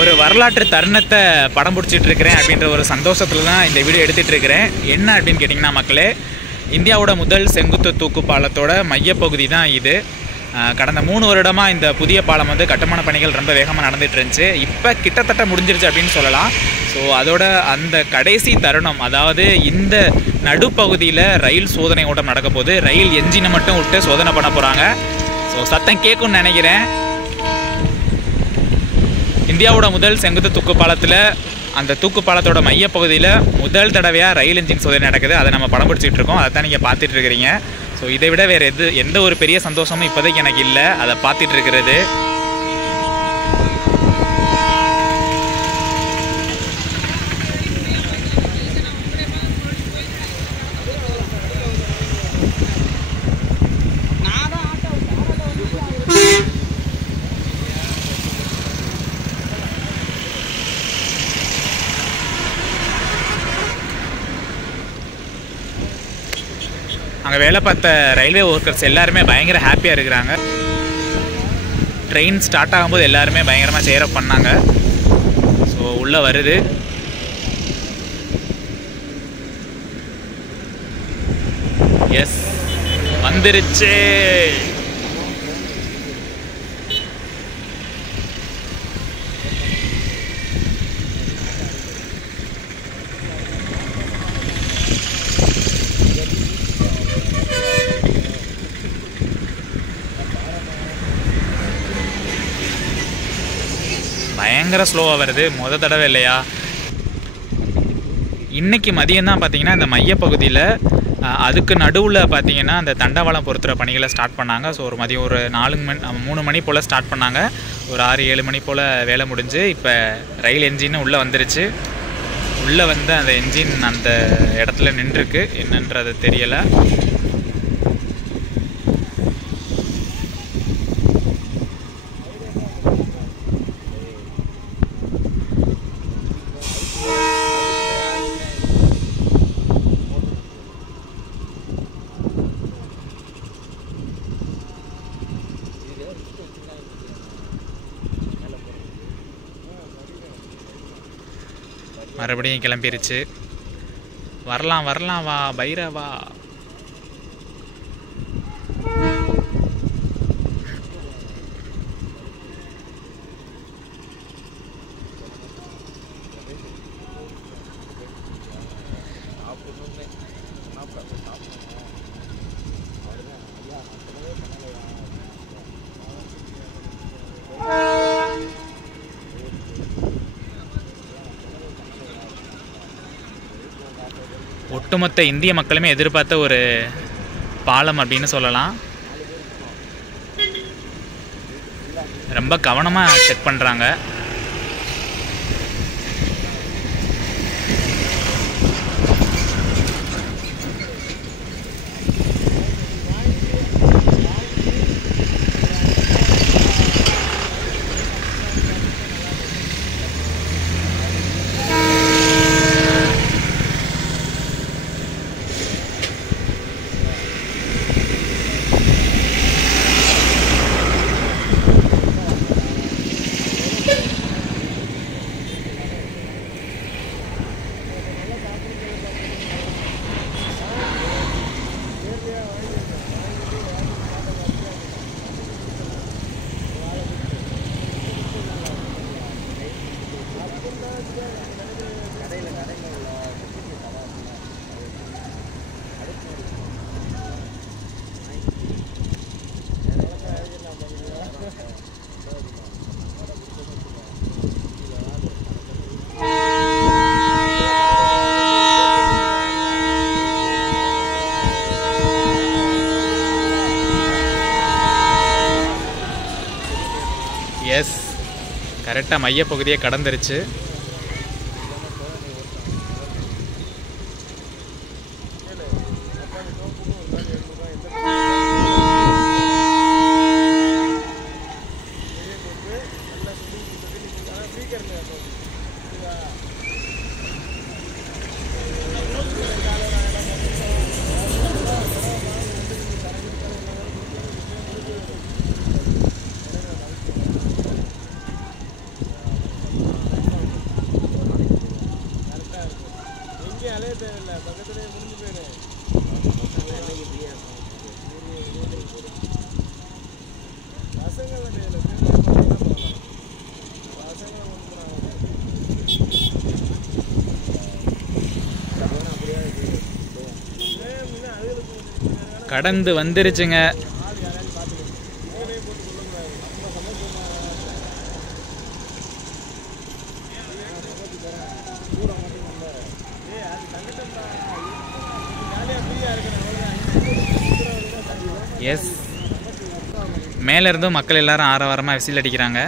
ஒரு வரலாற்று தருணத்தை படம் பிடிச்சிட்டு இருக்கிறேன் அப்படின்ற ஒரு சந்தோஷத்தில் தான் இந்த வீடியோ எடுத்துகிட்டு இருக்கிறேன். என்ன அப்படின்னு கேட்டிங்கன்னா மக்களே, இந்தியாவோட முதல் செங்குத்து தூக்கு பாலத்தோட மையப்பகுதி தான் இது. கடந்த 3 வருடமாக இந்த புதிய பாலம் வந்து கட்டுமான பணிகள் ரொம்ப வேகமாக நடந்துகிட்டு இருந்துச்சு. இப்போ கிட்டத்தட்ட முடிஞ்சிருச்சு அப்படின்னு சொல்லலாம். ஸோ அதோட அந்த கடைசி தருணம், அதாவது இந்த நடுப்பகுதியில் ரயில் சோதனை ஓட்டம் நடக்க போது. ரயில் என்ஜினை மட்டும் விட்டு சோதனை பண்ண போகிறாங்க. ஸோ சத்தம் கேட்கும்னு நினைக்கிறேன். இந்தியாவோட முதல் செங்குத்து தூக்கு பாலத்தில், அந்த தூக்கு பாலத்தோட மையப்பகுதியில் முதல் தடவையாக ரயில் என்ஜின் சோதனை நடக்குது. அதை நம்ம படம் பிடிச்சிட்டு இருக்கோம். அதை தான் நீங்கள் பார்த்துட்டு இருக்கிறீங்க. ஸோ இதை விட வேறு எந்த ஒரு பெரிய சந்தோஷமும் இப்போதைக்கு எனக்கு இல்லை, அதை பார்த்துட்டு இருக்கிறது. அங்கே வேலை பார்த்த ரயில்வே ஒர்க்கர்ஸ் எல்லாருமே பயங்கர ஹாப்பியாக இருக்கிறாங்க. ட்ரெயின் ஸ்டார்ட் ஆகும்போது எல்லாருமே பயங்கரமாக சேரப் பண்ணாங்க. ஸோ உள்ளே வருது. எஸ், வந்துருச்சு. பயங்கர ஸ்லோவாக வருது, மொதல் தடவை இல்லையா. இன்றைக்கி மதியம் தான் பார்த்தீங்கன்னா இந்த மையப்பகுதியில், அதுக்கு நடுவில் பார்த்தீங்கன்னா அந்த தண்டவாளம் பொறுத்துகிற பணிகளை ஸ்டார்ட் பண்ணாங்க. ஸோ ஒரு மதியம் ஒரு 3 மணி போல் ஸ்டார்ட் பண்ணாங்க. ஒரு 6-7 மணி போல் வேலை முடிஞ்சு இப்போ ரயில் என்ஜின் உள்ளே வந்துருச்சு. உள்ளே வந்து அந்த என்ஜின் அந்த இடத்துல நின்றுருக்கு, என்னன்றது தெரியலை. மறுபடியும் கிளம்பிருச்சு. வரலாம் வரலாம், வா பைரவா. ஒட்டுமொத்த இந்திய மக்களுமே எதிர்பார்த்த ஒரு பாலம் அப்படின்னு சொல்லலாம். ரொம்ப கவனமாக செக் பண்ணுறாங்க. எஸ், கரெக்டாக மையப்பகுதியை கடந்துருச்சு. கடந்து வந்துருச்சுங்க. எஸ், மேலே இருந்தும் மக்கள் எல்லாரும் ஆரவாரமாக விசில் அடிக்கிறாங்க.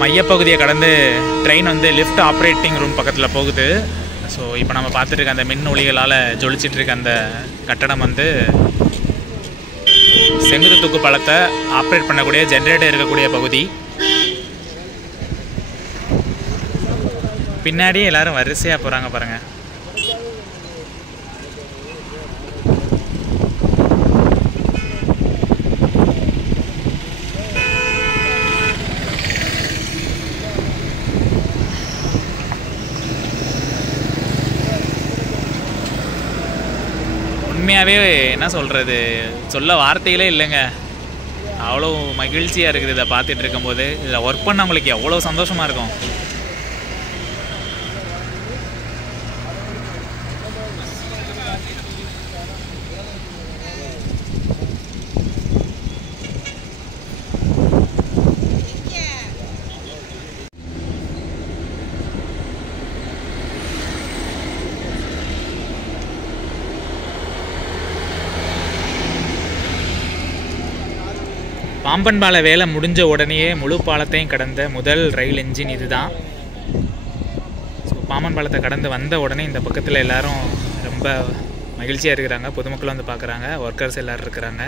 மையப்பகுதியை கடந்து ட்ரெயின் வந்து லிஃப்ட் ஆப்ரேட்டிங் ரூம் பக்கத்தில் போகுது. ஸோ இப்போ நம்ம பார்த்துட்டு இருக்க அந்த மின் ஒளிகளால் ஜொலிச்சிட்டு இருக்க அந்த கட்டடம் வந்து செங்குத்து தூக்கு பாலத்தை ஆப்ரேட் பண்ணக்கூடிய ஜென்ரேட்டர் இருக்கக்கூடிய பகுதி. பின்னாடியே எல்லாரும் வரிசையாக போகிறாங்க பாருங்கள். உண்மையாகவே என்ன சொல்கிறது, சொல்ல வார்த்தைகளே இல்லைங்க. அவ்வளோ மகிழ்ச்சியாக இருக்குது இதை பார்த்துட்டு இருக்கும்போது. இதில் ஒர்க் பண்ணவங்களுக்கு எவ்வளோ சந்தோஷமாக இருக்கும். பாம்பன் பால வேலை முடிஞ்ச உடனேயே முழு பாலத்தையும் கடந்த முதல் ரயில் என்ஜின் இதுதான். ஸோ பாம்பன் பாலத்தை கடந்து வந்த உடனே இந்த பக்கத்தில் எல்லோரும் ரொம்ப மகிழ்ச்சியாக இருக்கிறாங்க. பொதுமக்களும் வந்து பார்க்குறாங்க, ஒர்க்கர்ஸ் எல்லோரும் இருக்கிறாங்க.